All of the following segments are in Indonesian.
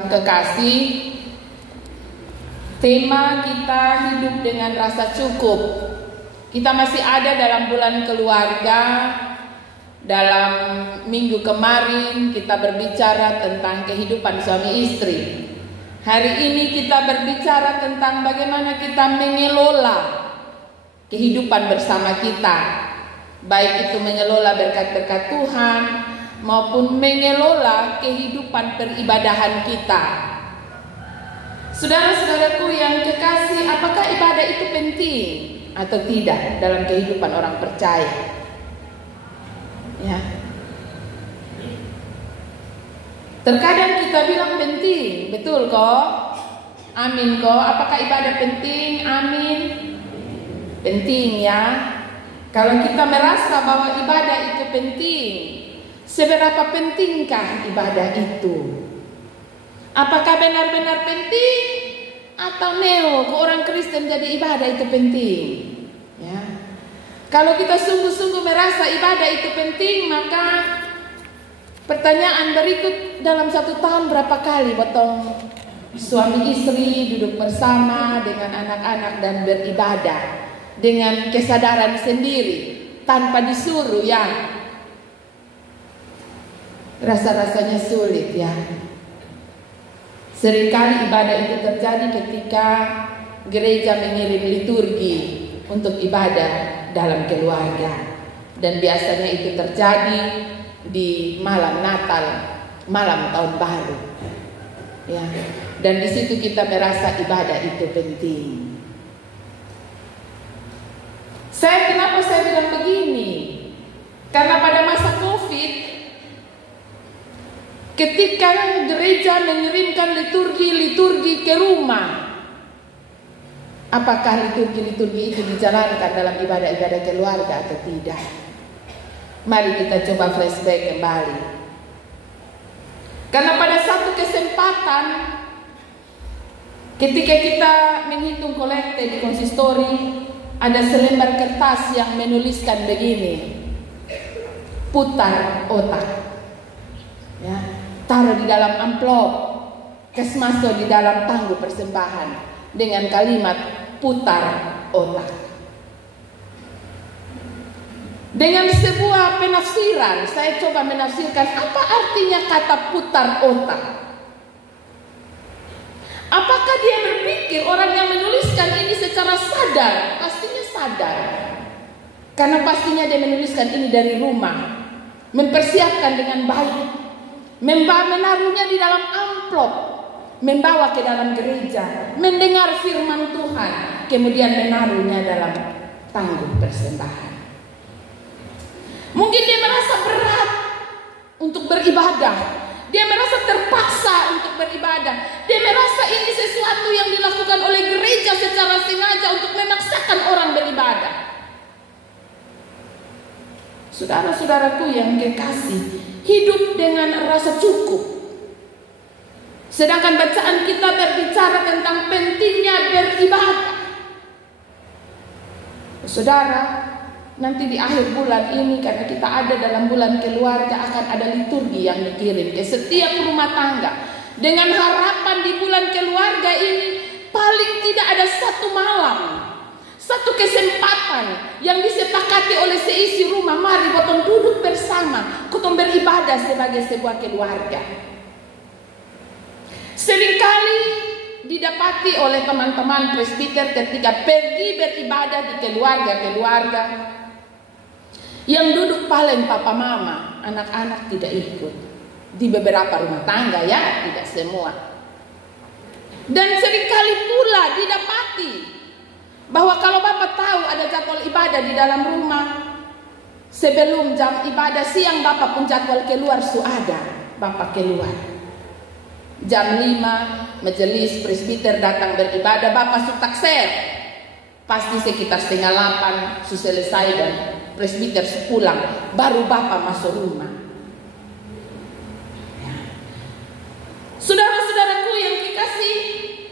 Kekasih, tema kita hidup dengan rasa cukup. Kita masih ada dalam bulan keluarga. Dalam minggu kemarin kita berbicara tentang kehidupan suami istri. Hari ini kita berbicara tentang bagaimana kita mengelola kehidupan bersama kita, baik itu mengelola berkat-berkat Tuhan maupun mengelola kehidupan peribadahan kita. Saudara-saudaraku yang kekasih, apakah ibadah itu penting atau tidak dalam kehidupan orang percaya? Ya. Terkadang kita bilang penting, betul kok? Amin kok. Apakah ibadah penting? Amin. Penting ya. Kalau kita merasa bahwa ibadah itu penting, seberapa pentingkah ibadah itu? Apakah benar-benar penting atau neo ke orang Kristen jadi ibadah itu penting? Ya. Kalau kita sungguh-sungguh merasa ibadah itu penting, maka pertanyaan berikut, dalam 1 tahun berapa kali potong suami istri duduk bersama dengan anak-anak dan beribadah dengan kesadaran sendiri tanpa disuruh ya? Rasa-rasanya sulit ya. Seringkali ibadah itu terjadi ketika gereja mengirim liturgi untuk ibadah dalam keluarga, dan biasanya itu terjadi di malam Natal, malam Tahun Baru ya. Dan di situ kita merasa ibadah itu penting. Kenapa saya bilang begini? Karena pada masa Covid, ketika gereja mengirimkan liturgi ke rumah, apakah liturgi itu dijalankan dalam ibadah-ibadah keluarga atau tidak? Mari kita coba flashback kembali. Karena pada satu kesempatan, ketika kita menghitung kolekte di konsistori, ada selembar kertas yang menuliskan begini: putar otak. Ya, taruh di dalam amplop, kesmasuk di dalam tangguh persembahan dengan kalimat putar otak. Dengan sebuah penafsiran, saya coba menafsirkan apa artinya kata putar otak. Apakah dia berpikir orang yang menuliskan ini secara sadar? Pastinya sadar, karena pastinya dia menuliskan ini dari rumah, mempersiapkan dengan baik, menaruhnya di dalam amplop, membawa ke dalam gereja, mendengar firman Tuhan, kemudian menaruhnya dalam tangguh persembahan. Mungkin dia merasa berat untuk beribadah, dia merasa terpaksa untuk beribadah, dia merasa ini sesuatu yang dilakukan oleh gereja secara sengaja untuk memaksakan orang beribadah. Saudara-saudaraku yang kekasih, hidup dengan rasa cukup. Sedangkan bacaan kita berbicara tentang pentingnya beribadah. Saudara, nanti di akhir bulan ini, karena kita ada dalam bulan keluarga, akan ada liturgi yang dikirim ke setiap rumah tangga, dengan harapan di bulan keluarga ini paling tidak ada satu malam, satu kesempatan yang disepakati oleh seisi rumah, mari potong duduk bersama, potong beribadah sebagai sebuah keluarga. Seringkali didapati oleh teman-teman presbiter ketika pergi beribadah di keluarga-keluarga, yang duduk paling papa mama, anak-anak tidak ikut. Di beberapa rumah tangga ya, tidak semua. Dan seringkali pula didapati bahwa kalau bapak tahu ada jadwal ibadah di dalam rumah, sebelum jam ibadah siang bapak pun jadwal keluar ada, bapak keluar. Jam 5 majelis presbiter datang beribadah, bapak sutakser. Pasti sekitar 7:30 selesai dan presbiter pulang, baru bapak masuk rumah. Ya. Saudara-saudaraku yang dikasih,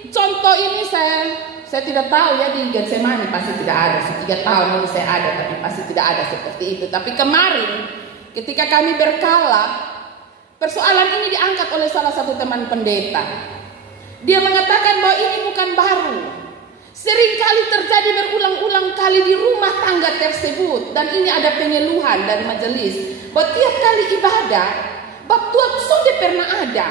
contoh ini saya tidak tahu ya, di Getsemani pasti tidak ada. 3 tahun ini saya ada, tapi pasti tidak ada seperti itu. Tapi kemarin ketika kami berkala, Persoalan ini diangkat oleh salah satu teman pendeta. Dia mengatakan bahwa ini bukan baru. Seringkali terjadi berulang-ulang kali di rumah tangga tersebut. Dan ini ada pengeluhan dari majelis. Bahwa tiap kali ibadah, bab Tuhan sudah pernah ada.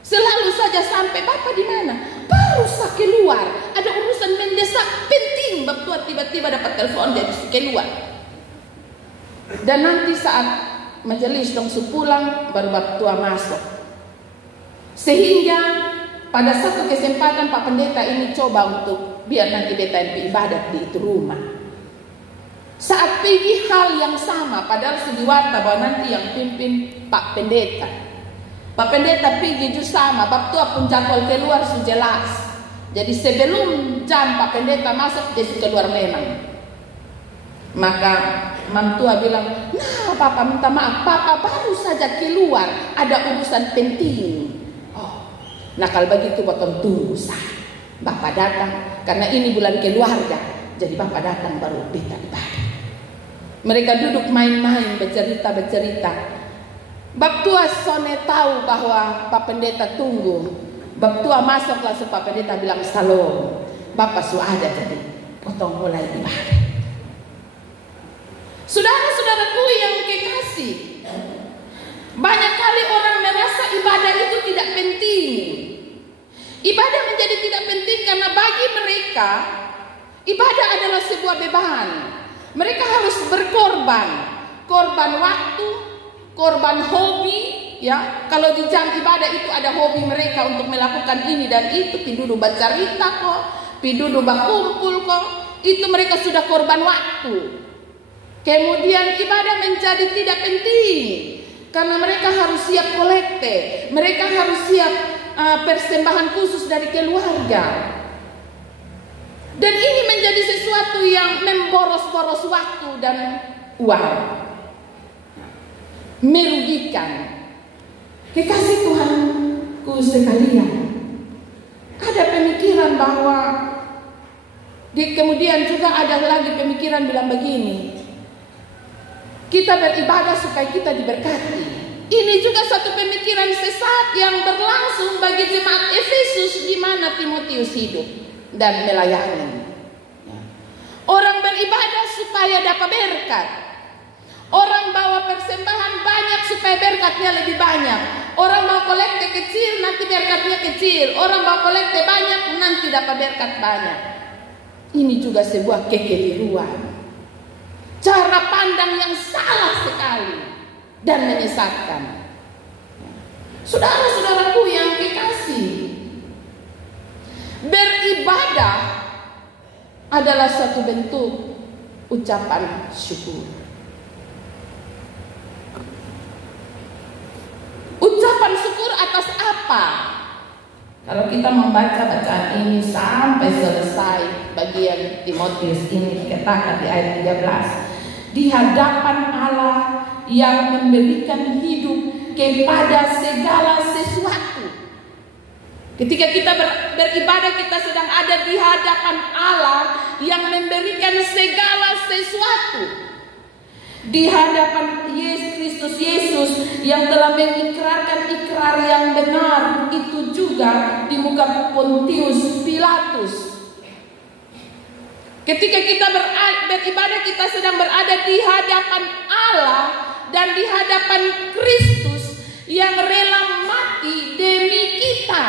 Selalu saja sampai, Bapak di mana? Baru saya keluar. Ada urusan mendesak penting. Bab Tuhan tiba-tiba dapat telepon dia bisa keluar. Dan nanti saat majelis dong pulang, baru bab Tuhan masuk. Sehingga pada satu kesempatan Pak Pendeta ini coba untuk biar nanti beta ibadat di itu rumah. Saat pergi hal yang sama, padahal sudah warta bahwa nanti yang pimpin Pak Pendeta. Pak Pendeta pergi juga sama, bab Tuhan pun jadwal keluar sudah jelas. Jadi sebelum jam Pak Pendeta masuk, dia sudah keluar memang. Maka Mantua bilang, nah Papa minta maaf, Papa baru saja keluar, ada urusan penting. Oh, nah kalau begitu Bapak tunggu sah. Bapak datang, karena ini bulan keluarga, jadi Bapak datang baru beta ibadah. Mereka duduk main-main, bercerita. Bab Tua Sone tahu bahwa Pak Pendeta tunggu. Bab Tua masuk langsung Pak Pendeta bilang, Salam, Bapak sudah ada tadi, potong mulai ibadah. Saudara-saudaraku yang kekasih, banyak kali orang merasa ibadah itu tidak penting. Ibadah menjadi tidak penting karena bagi mereka ibadah adalah sebuah beban. Mereka harus berkorban, korban waktu, korban hobi, ya. Kalau di jam ibadah itu ada hobi mereka untuk melakukan ini dan itu, pidudu bercerita kok, pidudu berkumpul kok, itu mereka sudah korban waktu. Kemudian ibadah menjadi tidak penting karena mereka harus siap kolekte, mereka harus siap persembahan khusus dari keluarga. Dan ini menjadi sesuatu yang memboros-boros waktu dan uang, merugikan. Kekasih Tuhanku sekalian, ada pemikiran bahwa kemudian juga ada lagi pemikiran bilang begini, kita beribadah supaya kita diberkati. Ini juga satu pemikiran sesat yang berlangsung bagi jemaat Efesus di mana Timotius hidup dan melayani. Orang beribadah supaya dapat berkat. Orang bawa persembahan banyak supaya berkatnya lebih banyak. Orang bawa kolekte kecil nanti berkatnya kecil. Orang bawa kolekte banyak nanti dapat berkat banyak. Ini juga sebuah kekeliruan. Cara pandang yang salah sekali dan menyesatkan. Saudara-saudaraku yang kekasih, beribadah adalah satu bentuk ucapan syukur. Ucapan syukur atas apa? Kalau kita membaca bacaan ini sampai selesai bagian Timotius ini dikatakan di ayat 13, di hadapan Allah yang memberikan hidup kepada segala sesuatu. Ketika kita beribadah, kita sedang ada di hadapan Allah yang memberikan segala sesuatu. Di hadapan Kristus Yesus yang telah mengikrarkan ikrar yang benar itu juga di muka Pontius Pilatus. Ketika kita beribadah, kita sedang berada di hadapan Allah dan di hadapan Kristus yang rela mati demi kita.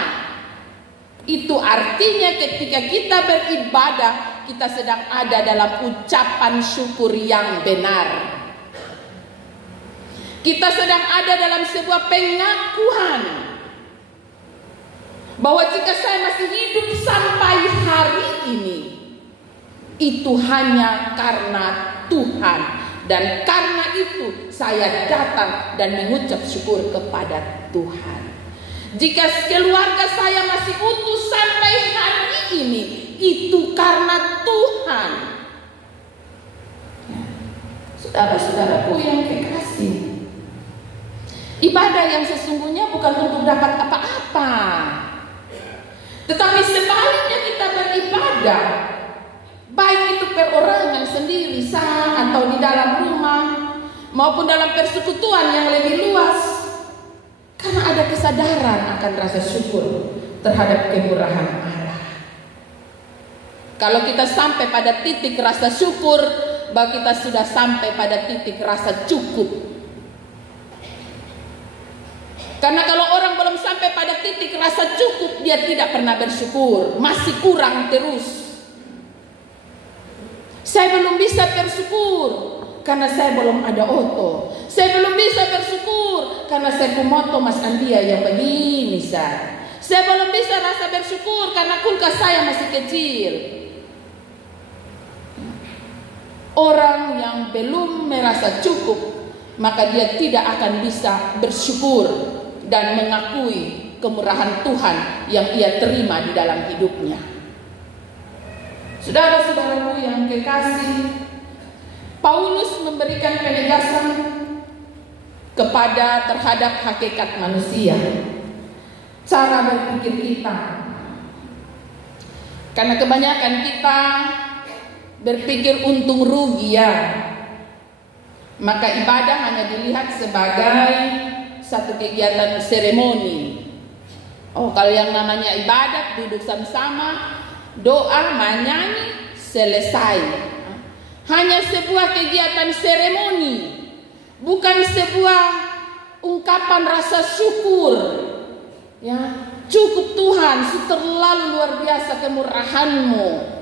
Itu artinya ketika kita beribadah, kita sedang ada dalam ucapan syukur yang benar. Kita sedang ada dalam sebuah pengakuan bahwa jika saya masih hidup sampai hari ini, itu hanya karena Tuhan. Dan karena itu saya datang dan mengucap syukur kepada Tuhan. Jika keluarga saya masih utuh sampai hari ini, itu karena Tuhan. Saudara-saudaraku yang kekasih, ibadah yang sesungguhnya bukan untuk dapat apa-apa, tetapi sebaliknya kita beribadah, baik itu perorangan sendiri sah atau di dalam rumah maupun dalam persekutuan yang lebih luas, Karena ada kesadaran akan rasa syukur terhadap kemurahan Allah. Kalau kita sampai pada titik rasa syukur, bahwa kita sudah sampai pada titik rasa cukup. Karena kalau orang belum sampai pada titik rasa cukup, dia tidak pernah bersyukur, masih kurang terus. Saya belum bisa bersyukur karena saya belum ada oto. Saya belum bisa bersyukur karena saya pumoto Mas Andia yang begini Saya belum bisa rasa bersyukur karena kulkas saya masih kecil. Orang yang belum merasa cukup, maka dia tidak akan bisa bersyukur dan mengakui kemurahan Tuhan yang ia terima di dalam hidupnya. Saudara-saudaraku yang kekasih, Paulus memberikan penegasan terhadap hakikat manusia, cara berpikir kita. Karena kebanyakan kita berpikir untung rugi ya, maka ibadah hanya dilihat sebagai satu kegiatan seremoni. Kalau yang namanya ibadat, duduk sama-sama, doa, menyanyi, selesai. Hanya sebuah kegiatan seremoni, bukan sebuah ungkapan rasa syukur. Ya, cukup Tuhan, terlalu luar biasa kemurahan-Mu.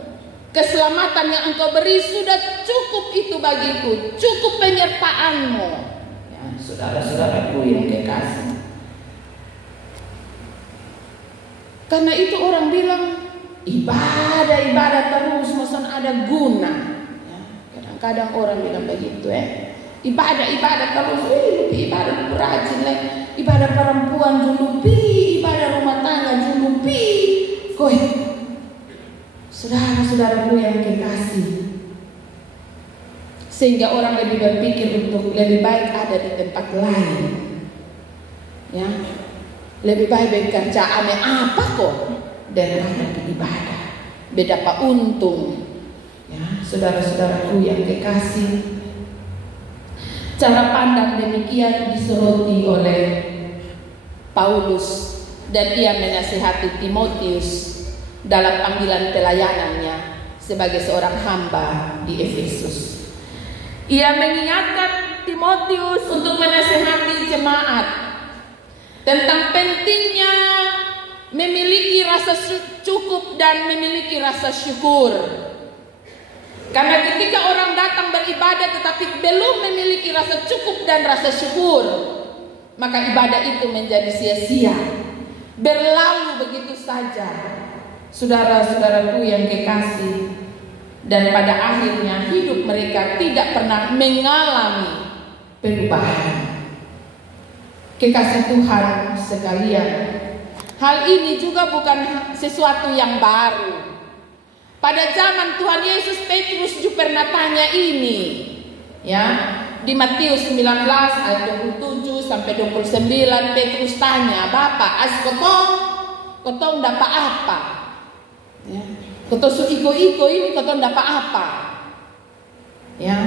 Keselamatan yang Engkau beri sudah cukup itu bagiku, cukup penyertaan-Mu. Saudara-saudaraku yang kekasih, karena itu orang bilang ibadah terus, masa ada guna. Kadang-kadang orang bilang begitu ibadah terus, ibadah rajin ibadah perempuan julupi, ibadah rumah tangga julupi. Saudara-saudaraku yang kekasih, sehingga orang lebih berpikir untuk lebih baik ada di tempat lain, ya, lebih baik bekerja aneh apa kok daripada ibadah. Beda apa untung, ya, saudara-saudaraku yang kekasih. Cara pandang demikian disoroti oleh Paulus, dan ia menasihati Timotius dalam panggilan pelayanannya sebagai seorang hamba di Efesus. Ia mengingatkan Timotius untuk menasihati jemaat tentang pentingnya memiliki rasa cukup dan memiliki rasa syukur. Karena ketika orang datang beribadah tetapi belum memiliki rasa cukup dan rasa syukur, maka ibadah itu menjadi sia-sia, berlalu begitu saja. Saudara-saudaraku yang kekasih, dan pada akhirnya hidup mereka tidak pernah mengalami perubahan. Kekasih Tuhan sekalian, hal ini juga bukan sesuatu yang baru. Pada zaman Tuhan Yesus, Petrus juga pernah tanya ini, ya, di Matius 19 ayat 27 sampai 29. Petrus tanya, "Bapak, kotong dapat apa? Ya, kotong su iko ini kotong dapat apa?" Ya.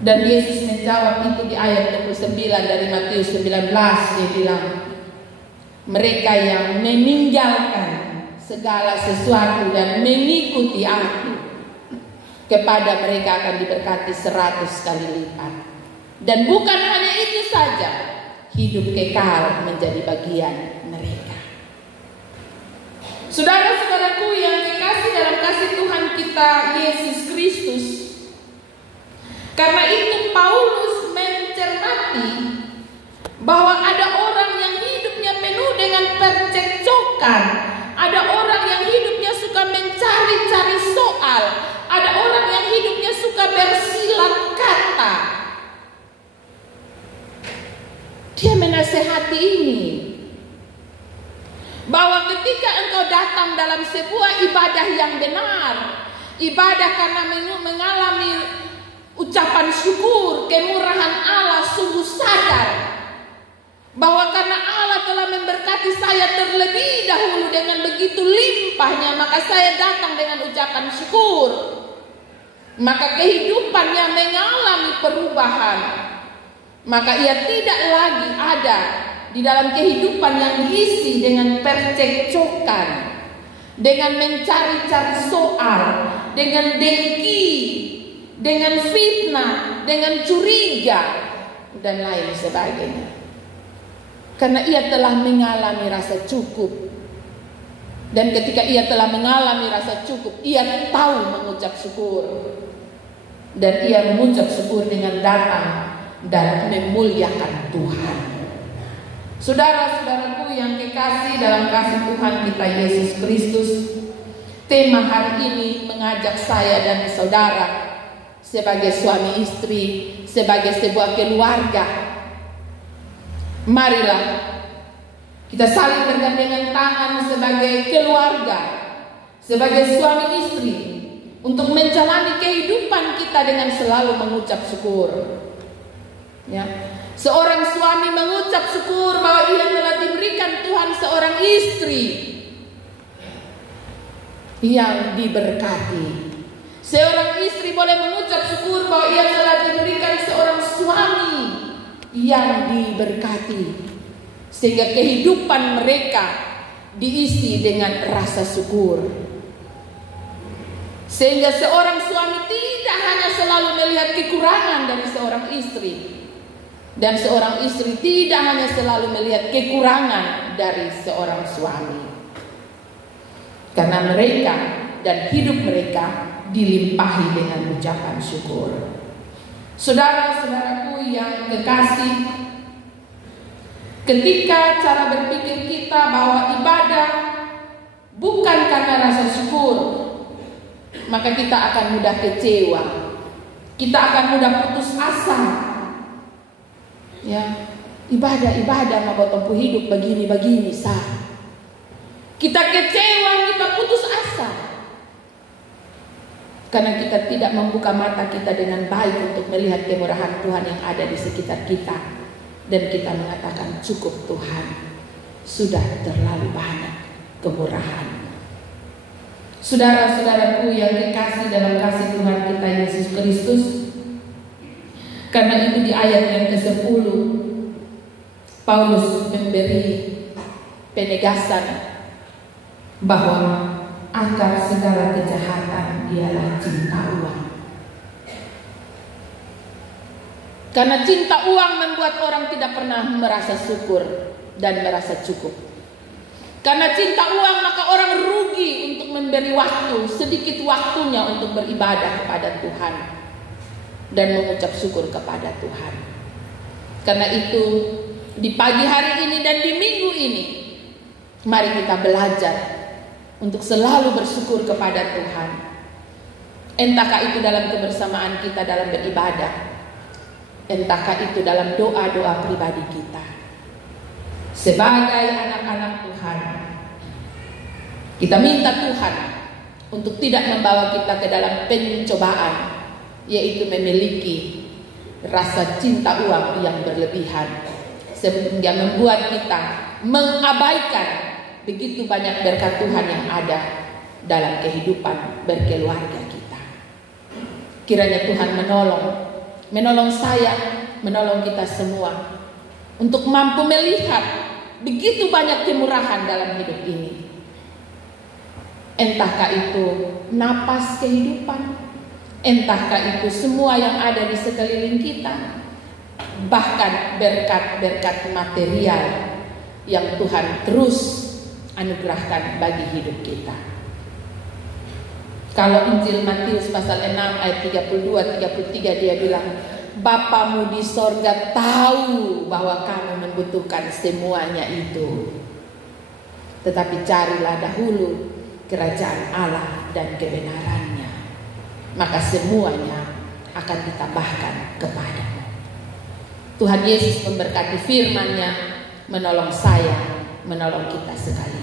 Dan Yesus menjawab itu di ayat 29 dari Matius 19. Dia bilang, "Mereka yang meninggalkan segala sesuatu dan mengikuti aku, kepada mereka akan diberkati 100 kali lipat. Dan bukan hanya itu saja, hidup kekal menjadi bagian mereka." Saudara-saudaraku yang dikasih dalam kasih Tuhan kita Yesus Kristus, karena itu Paulus mencermati bahwa ada orang yang hidupnya penuh dengan percekcokan, ada orang yang hidupnya suka mencari-cari soal, ada orang yang hidupnya suka bersilat kata. Dia menasehati ini, bahwa ketika engkau datang dalam sebuah ibadah yang benar, ibadah karena mengalami ucapan syukur, kemurahan Allah, sungguh sadar bahwa karena Allah telah memberkati saya terlebih dahulu dengan begitu limpahnya, maka saya datang dengan ucapan syukur. Maka kehidupannya mengalami perubahan. Maka ia tidak lagi ada di dalam kehidupan yang diisi dengan percekcokan, dengan mencari-cari soal, dengan dengki, dengan fitnah, dengan curiga, dan lain sebagainya. Karena ia telah mengalami rasa cukup. Dan ketika ia telah mengalami rasa cukup, ia tahu mengucap syukur. Dan ia mengucap syukur dengan datang dan memuliakan Tuhan. Saudara-saudaraku yang kekasih dalam kasih Tuhan kita Yesus Kristus, tema hari ini mengajak saya dan saudara sebagai suami istri, sebagai sebuah keluarga, marilah kita saling bergandengan tangan sebagai keluarga, sebagai suami istri, untuk menjalani kehidupan kita dengan selalu mengucap syukur. Ya. Seorang suami mengucap syukur bahwa ia telah diberikan Tuhan seorang istri yang diberkati. Seorang istri boleh mengucap syukur bahwa ia telah diberikan seorang suami yang diberkati, sehingga kehidupan mereka diisi dengan rasa syukur. Sehingga seorang suami tidak hanya selalu melihat kekurangan dari seorang istri, dan seorang istri tidak hanya selalu melihat kekurangan dari seorang suami, karena mereka dan hidup mereka dilimpahi dengan ucapan syukur. Saudara-saudaraku yang kekasih, ketika cara berpikir kita bahwa ibadah bukan karena rasa syukur, maka kita akan mudah kecewa, kita akan mudah putus asa. Ya, ibadah mau tempuh hidup begini sah. Kita kecewa, kita putus asa, karena kita tidak membuka mata kita dengan baik untuk melihat kemurahan Tuhan yang ada di sekitar kita. Dan kita mengatakan, cukup Tuhan, sudah terlalu banyak kemurahan. Saudara-saudaraku yang dikasih dalam kasih Tuhan kita Yesus Kristus, karena itu di ayat yang ke-10 Paulus memberi penegasan bahwa akar segala kejahatan ialah cinta uang. Karena cinta uang membuat orang tidak pernah merasa syukur dan merasa cukup. Karena cinta uang maka orang rugi untuk memberi waktu, sedikit waktunya untuk beribadah kepada Tuhan dan mengucap syukur kepada Tuhan. Karena itu di pagi hari ini dan di minggu ini, mari kita belajar untuk selalu bersyukur kepada Tuhan. Entahkah itu dalam kebersamaan kita dalam beribadah, entahkah itu dalam doa-doa pribadi kita. Sebagai anak-anak Tuhan, kita minta Tuhan untuk tidak membawa kita ke dalam pencobaan, yaitu memiliki rasa cinta uang yang berlebihan, sehingga membuat kita mengabaikan begitu banyak berkat Tuhan yang ada dalam kehidupan berkeluarga kita. Kiranya Tuhan menolong saya, menolong kita semua untuk mampu melihat begitu banyak kemurahan dalam hidup ini. Entahkah itu napas kehidupan, entahkah itu semua yang ada di sekeliling kita, bahkan berkat-berkat material yang Tuhan terus anugerahkan bagi hidup kita. Kalau Injil Matius pasal 6 ayat 32-33 dia bilang, Bapamu di sorga tahu bahwa kamu membutuhkan semuanya itu. Tetapi carilah dahulu kerajaan Allah dan kebenarannya, maka semuanya akan ditambahkan kepadamu. Tuhan Yesus memberkati firman-Nya, menolong saya, menolong kita sekalian.